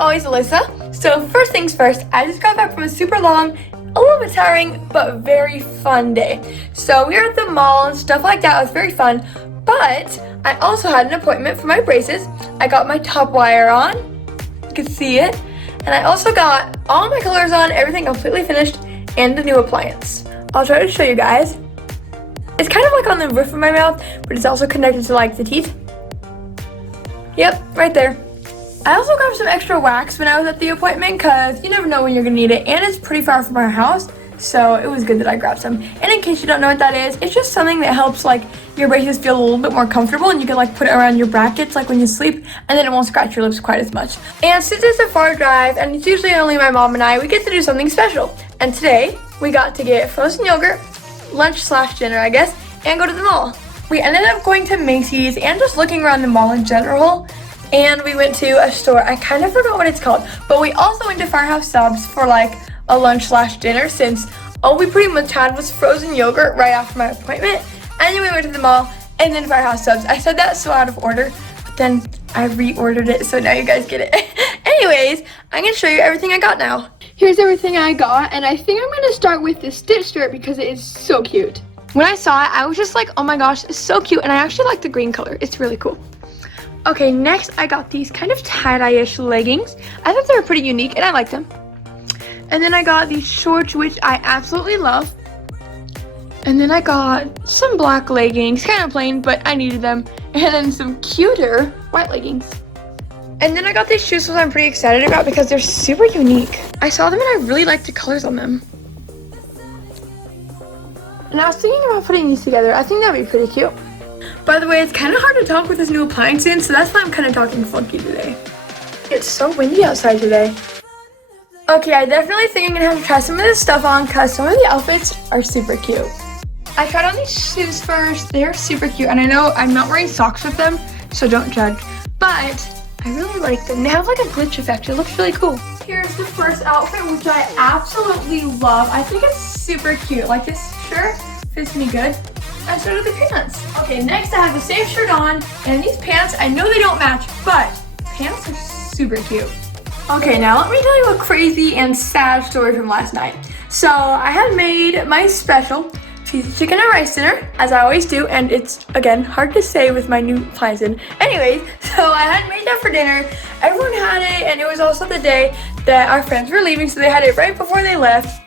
always, Alyssa. So first things first, I just got back from a super long, a little bit tiring, but very fun day. So we were at the mall and stuff like that. It was very fun. But I also had an appointment for my braces. I got my top wire on. You can see it. And I also got all my colors on, everything completely finished, and the new appliance. I'll try to show you guys. It's kind of like on the roof of my mouth, but it's also connected to like the teeth. Yep, right there. I also grabbed some extra wax when I was at the appointment because you never know when you're gonna need it, and it's pretty far from our house, so it was good that I grabbed some. And in case you don't know what that is, it's just something that helps like your braces feel a little bit more comfortable, and you can like put it around your brackets like when you sleep, and then it won't scratch your lips quite as much. And since it's a far drive and it's usually only my mom and I, we get to do something special. And today we got to get frozen yogurt, lunch/dinner I guess, and go to the mall. We ended up going to Macy's and just looking around the mall in general. And we went to a store, I kind of forgot what it's called, but we also went to Firehouse Subs for like a lunch/dinner since all we pretty much had was frozen yogurt right after my appointment. And then we went to the mall and then Firehouse Subs. I said that so out of order, but then I reordered it, so now you guys get it. Anyways, I'm gonna show you everything I got now. Here's everything I got, and I think I'm gonna start with this stitch shirt because it is so cute. When I saw it, I was just like, oh my gosh, it's so cute, and I actually like the green color. It's really cool. Okay, next I got these kind of tie-dye-ish leggings. I thought they were pretty unique and I liked them. And then I got these shorts, which I absolutely love. And then I got some black leggings, kind of plain, but I needed them. And then some cuter white leggings. And then I got these shoes, which I'm pretty excited about because they're super unique. I saw them and I really liked the colors on them. And I was thinking about putting these together. I think that'd be pretty cute. By the way, it's kind of hard to talk with this new appliance in, so that's why I'm kind of talking funky today. It's so windy outside today. Okay, I definitely think I'm going to have to try some of this stuff on because some of the outfits are super cute. I tried on these shoes first. They're super cute, and I know I'm not wearing socks with them, so don't judge. But I really like them. They have like a glitch effect. It looks really cool. Here's the first outfit, which I absolutely love. I think it's super cute. Like this shirt fits me good. And so do the pants. Okay, next I have the same shirt on, and these pants, I know they don't match, but pants are super cute. Okay, now let me tell you a crazy and sad story from last night. So I had made my special cheesy chicken and rice dinner, as I always do, and it's, again, hard to say with my new appliance in. Anyways, so I had made that for dinner. Everyone had it, and it was also the day that our friends were leaving, so they had it right before they left.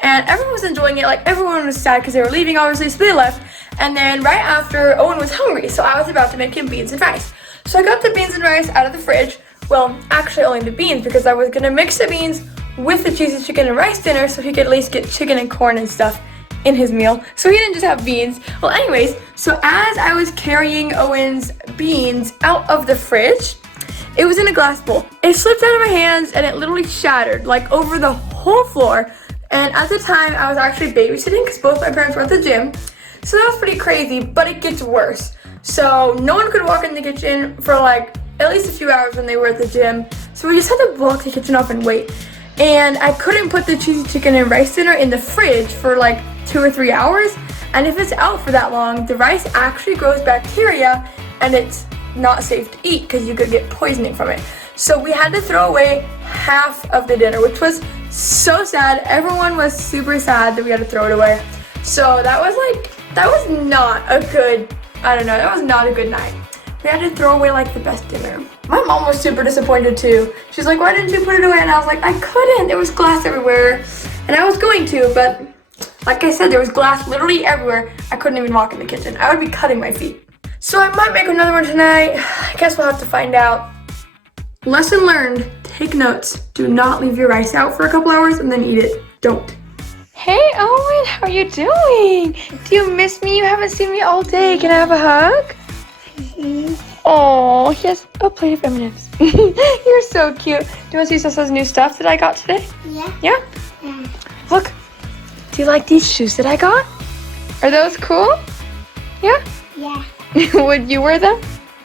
And everyone was enjoying it. Like, everyone was sad because they were leaving, obviously, so they left. And then right after, Owen was hungry, so I was about to make him beans and rice. So I got the beans and rice out of the fridge. Well, actually only the beans, because I was gonna mix the beans with the cheesy chicken and rice dinner so he could at least get chicken and corn and stuff in his meal. So he didn't just have beans. Well, anyways, so as I was carrying Owen's beans out of the fridge, it was in a glass bowl. It slipped out of my hands and it literally shattered, like over the whole floor. And at the time, I was actually babysitting because both my parents were at the gym. So that was pretty crazy, but it gets worse. So no one could walk in the kitchen for like at least a few hours when they were at the gym. So we just had to block the kitchen off and wait. And I couldn't put the cheesy chicken and rice dinner in the fridge for like 2 or 3 hours. And if it's out for that long, the rice actually grows bacteria and it's not safe to eat because you could get poisoning from it. So we had to throw away half of the dinner, which was so sad. Everyone was super sad that we had to throw it away. So that was not a good, that was not a good night. We had to throw away like the best dinner. My mom was super disappointed too. She's like, why didn't you put it away? And I was like, I couldn't. There was glass everywhere. And I was going to, but like I said, there was glass literally everywhere. I couldn't even walk in the kitchen. I would be cutting my feet. So I might make another one tonight. I guess we'll have to find out. Lesson learned, take notes. Do not leave your rice out for a couple hours and then eat it. Don't. Hey Owen, how are you doing? Do you miss me? You haven't seen me all day. Can I have a hug? Oh, he has a plate of M&Ms. You're so cute. Do you want to see Sessa's new stuff that I got today? Yeah. Yeah? Yeah. Look, do you like these shoes that I got? Are those cool? Yeah? Yeah. Would you wear them?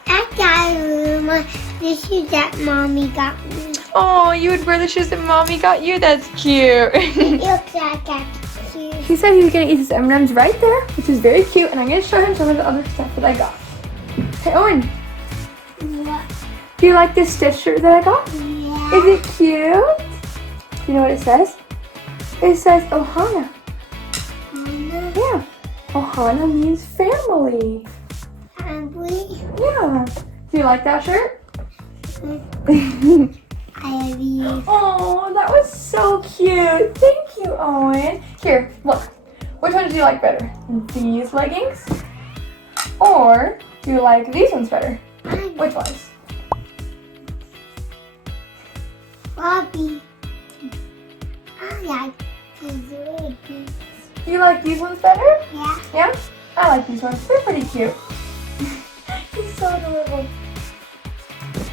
I got the shoes that Mommy got me. Oh, you would wear the shoes that Mommy got you? That's cute. It looks like I got shoes. He said he was going to eat his M&Ms right there, which is very cute, and I'm going to show him some of the other stuff that I got. Hey, Owen. What? Do you like this stitch shirt that I got? Yeah. Is it cute? Do you know what it says? It says Ohana. Yeah. Ohana means family. Family. Yeah. Do you like that shirt? I love you. Oh, that was so cute. Thank you, Owen. Here, look. Which one do you like better? These leggings? Or do you like these ones better? Which ones? Bobby. I like these leggings. Do you like these ones better? Yeah. Yeah? I like these ones. They're pretty cute. He's so adorable.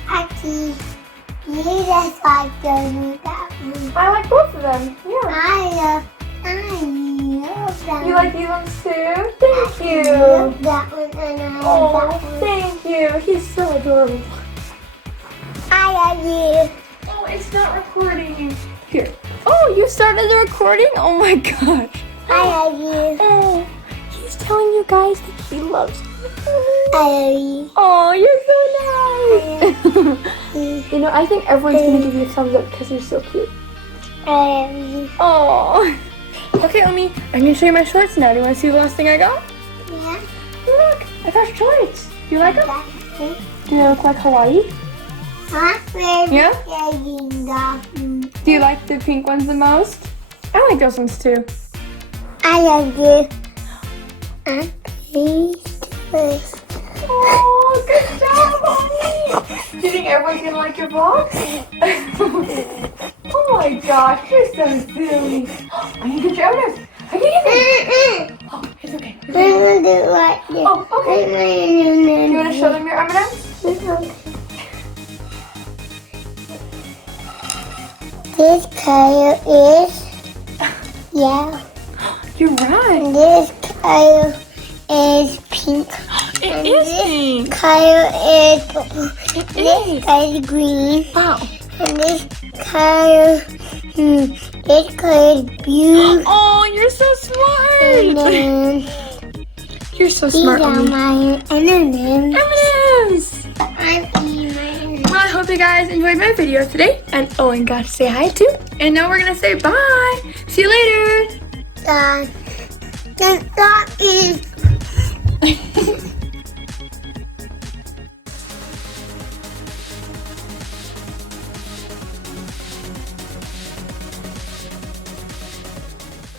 Actually, you just like those that one. I like both of them. Yeah. I love them. You like these ones too? Thank I you. love that one and I love Oh, that one. thank you. He's so adorable. I love you. Oh, it's not recording. Here. Oh, you started the recording? Oh my gosh. I love you. Oh, he's telling you guys that he loves you. I love you. Oh, you're so nice. You know, I think everyone's going to give you a thumbs up because you're so cute. I love you. Oh. Okay, Omi, I'm going to show you my shorts now. Do you want to see the last thing I got? Yeah. Look, I got shorts. Do you like them? Okay. Do they look like Hawaii? Yeah? Do you like the pink ones the most? I like those ones too. I love you. And please. Oh, good job, Omi. Do you think everyone's going to like your box? Oh my gosh, you're so silly. I can get you out of this. I can get it. Oh, it's okay. I'm gonna do it like this. Oh, okay. You want to show them your M&Ms? This color is yellow. You're right. And this color is pink. It is pink. Color is purple. This color is green. Wow. And this color is blue. Oh, you're so And smart. then You're so these smart, are Omi. my M&Ms. M&Ms. I'm eating my M&Ms. Well, I hope you guys enjoyed my video today. And Owen got to say hi too. And now we're going to say bye. See you later. The dog is